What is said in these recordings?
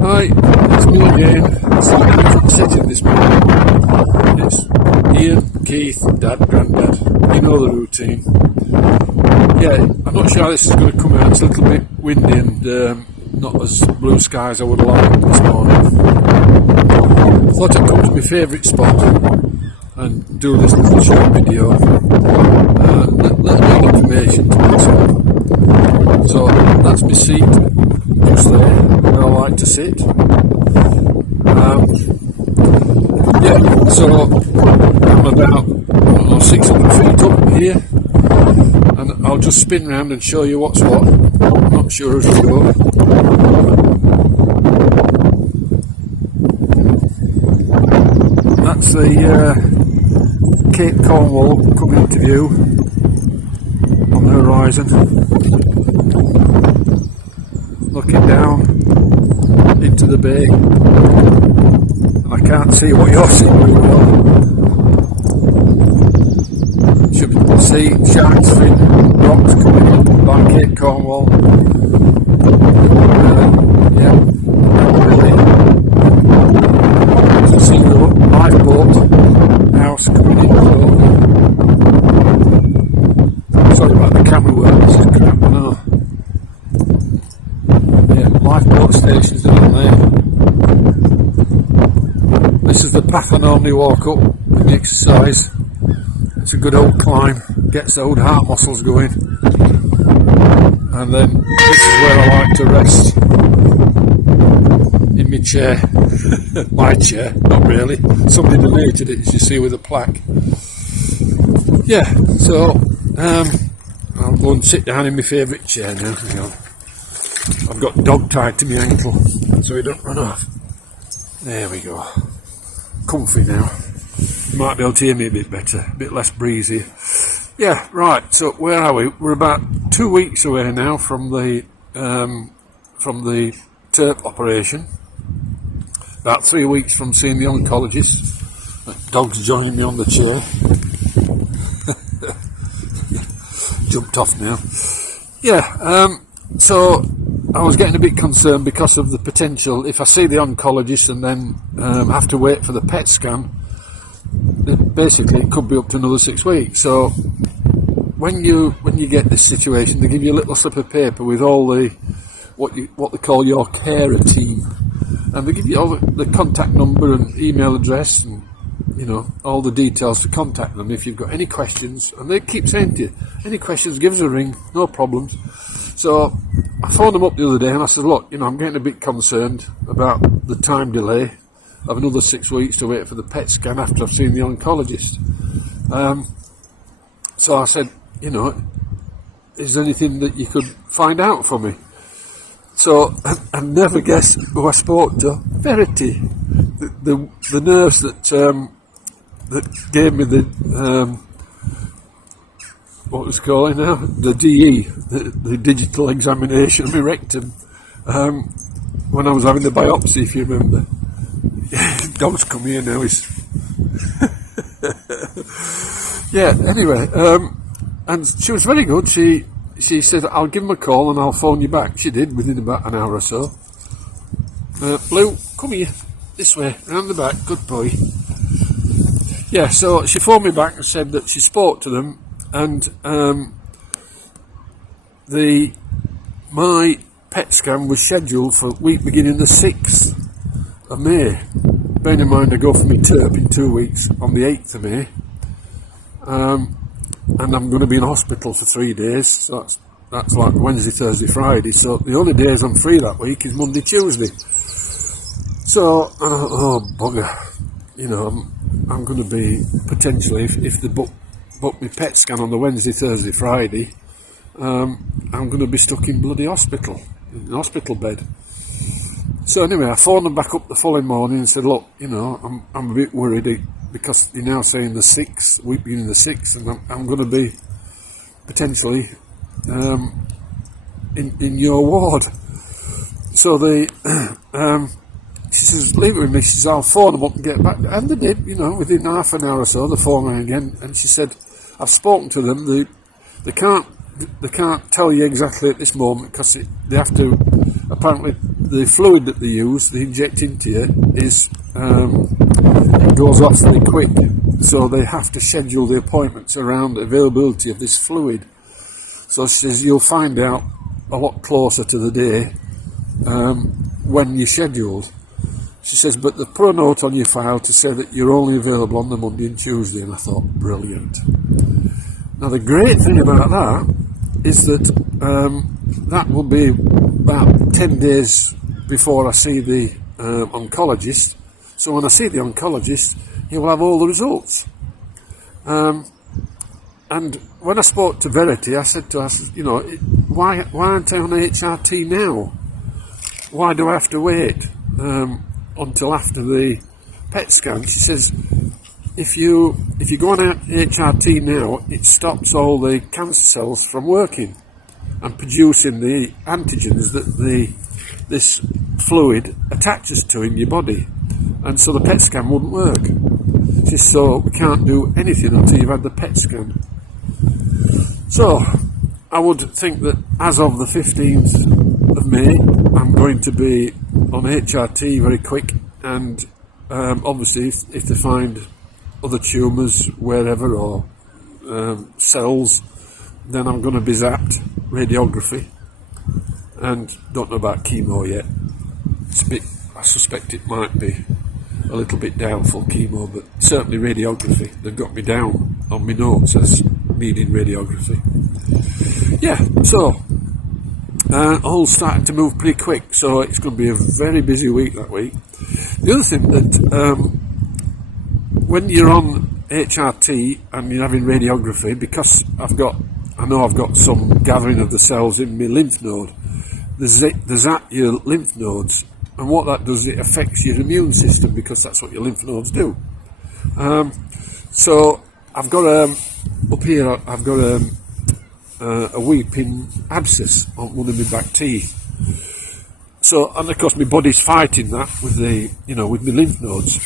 Hi, it's me again. Slightly different setting this morning. It's Ian, Keith, Dad, Grandad. You know the routine. Yeah, I'm not sure how this is going to come out. It's a little bit windy and not as blue sky as I would have liked this morning. I thought I'd come to my favourite spot and do this little short video. Little information to myself. So that's my seat, just there, where I like to sit. So I'm about 600 feet up here, and I'll just spin round and show you what's what. I'm not sure as we go. That's the Cape Cornwall coming into view on the horizon. Looking down into the bay, and I can't see what you're seeing very well. Should be seeing shark's fin rocks coming up by Cape Cornwall. Yeah, really. You can see the lifeboat house coming in. Sorry about the camera work, this is crap, I know. Lifeboat stations down there. This is the path I normally walk up in the exercise. It's a good old climb, gets the old heart muscles going. And then this is where I like to rest. In my chair. My chair, not really. Somebody donated it, as you see, with a plaque. Yeah, so I'll go and sit down in my favourite chair now. Hang on. I've got dog tied to my ankle so he don't run off. There we go. Comfy now. You might be able to hear me a bit better, a bit less breezy. Yeah, right, so where are we? We're about 2 weeks away now from the TERP operation. About 3 weeks from seeing the oncologist. That dog's joining me on the chair. Jumped off now. Yeah, so I was getting a bit concerned because of the potential. If I see the oncologist and then have to wait for the PET scan, basically it could be up to another 6 weeks. So when you get this situation, they give you a little slip of paper with all the what they call your carer team, and they give you all the contact number and email address and all the details to contact them if you've got any questions. And they keep saying to you, any questions, give us a ring, no problems. So I phoned them up the other day and I said, look, I'm getting a bit concerned about the time delay of another 6 weeks to wait for the PET scan after I've seen the oncologist. So I said, is there anything that you could find out for me? So I never guess who I spoke to. Verity, the nurse that gave me the what was it called now? The DE, the digital examination of my rectum, when I was having the biopsy, if you remember. Dog's come here now, yeah, anyway, and she was very good. She said, I'll give him a call and I'll phone you back. She did, within about an hour or so. Blue, come here, this way, round the back, good boy. Yeah, so she phoned me back and said that she spoke to them, and my PET scan was scheduled for a week beginning the 6th of May. Bearing in mind I go for my TERP in 2 weeks on the 8th of May, and I'm going to be in hospital for 3 days, so that's like Wednesday, Thursday, Friday. So the only days I'm free that week is Monday, Tuesday. So oh bugger, I'm going to be potentially, if they book my PET scan on the Wednesday, Thursday, Friday, I'm going to be stuck in bloody hospital, in a hospital bed. So anyway, I phoned them back up the following morning and said, look, I'm a bit worried because you're now saying the 6th, week beginning the 6th, and I'm going to be potentially in your ward. So she says, leave it with me. She says, I'll phone them up and get back. And they did, within half an hour or so, the phone rang again, and she said, I've spoken to them. They can't tell you exactly at this moment because they have to apparently the fluid that they use, they inject into you, is it goes awfully quick, so they have to schedule the appointments around the availability of this fluid. So she says you'll find out a lot closer to the day when you're scheduled. She says, but they put a note on your file to say that you're only available on the Monday and Tuesday, and I thought, brilliant. Now the great thing about that is that that will be about 10 days before I see the oncologist. So when I see the oncologist, he will have all the results. And when I spoke to Verity, I said to her, you know, why aren't I on HRT now? Why do I have to wait until after the PET scan? She says, if you go on HRT now, it stops all the cancer cells from working and producing the antigens that this fluid attaches to in your body, and so the PET scan wouldn't work. She says, so we can't do anything until you've had the PET scan. So I would think that as of the 15th of May, I'm going to be on HRT very quick, and obviously if they find other tumours wherever or cells, then I'm going to be zapped, radiography, and don't know about chemo yet. It's a bit, I suspect it might be a little bit doubtful, chemo, but certainly radiography. They've got me down on my notes as needing radiography. Yeah, so all starting to move pretty quick, so it's going to be a very busy week that week. The other thing that when you're on HRT and you're having radiography, because I know I've got some gathering of the cells in my lymph node, there's at your lymph nodes, and what that does, it affects your immune system, because that's what your lymph nodes do. So I've got up here, I've got a weeping abscess on one of my back teeth. So, and of course my body's fighting that with with my lymph nodes,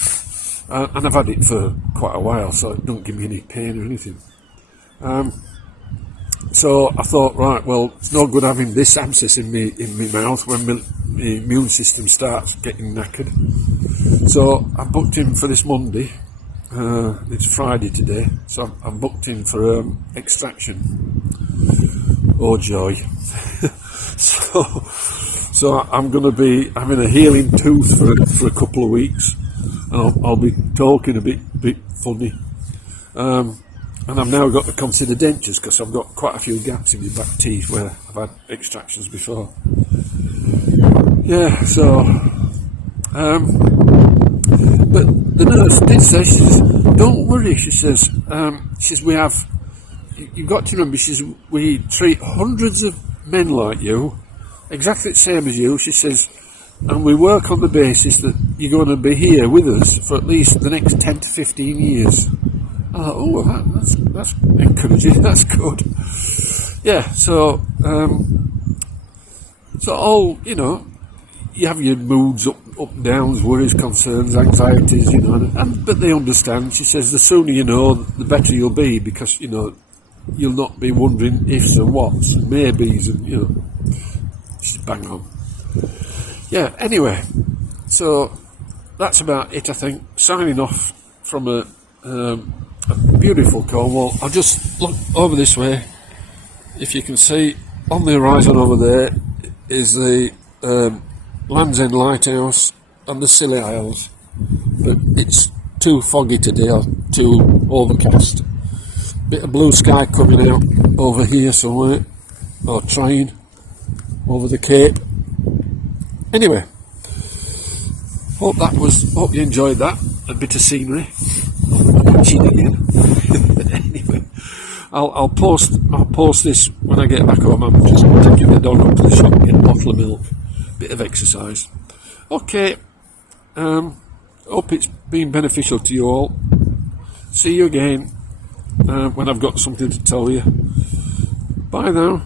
and I've had it for quite a while, so it don't give me any pain or anything. So I thought, right, well, it's no good having this abscess in my mouth when my immune system starts getting knackered. So I booked in for this Monday. It's Friday today, so I'm booked in for extraction. Oh joy! so I'm going to be having a healing tooth for a couple of weeks, and I'll be talking a bit funny. And I've now got to consider dentures, because I've got quite a few gaps in my back teeth where I've had extractions before. Yeah, so but the nurse did say, she says, don't worry, she says, you've got to remember, she says, we treat hundreds of men like you, exactly the same as you, she says, and we work on the basis that you're going to be here with us for at least the next 10 to 15 years. I thought, oh, that's encouraging, that's good. Yeah, so all, you have your moods, up and downs, worries, concerns, anxieties, but they understand. She says the sooner you know, the better you'll be, because, you'll not be wondering ifs and whats and maybes and, she's bang on. Yeah, anyway, so that's about it, I think. Signing off from a beautiful Cornwall. I'll just look over this way. If you can see, on the horizon over there is the Land's End Lighthouse and the Scilly Isles, but it's too foggy today, or too overcast. Bit of blue sky coming out over here somewhere, or trying over the Cape. Anyway, hope you enjoyed that, a bit of scenery. Again. Anyway, I'll post this when I get back home. I'm just taking the dog up to the shop and get a bottle of milk, bit of exercise. Okay, hope it's been beneficial to you all. See you again when I've got something to tell you. Bye now.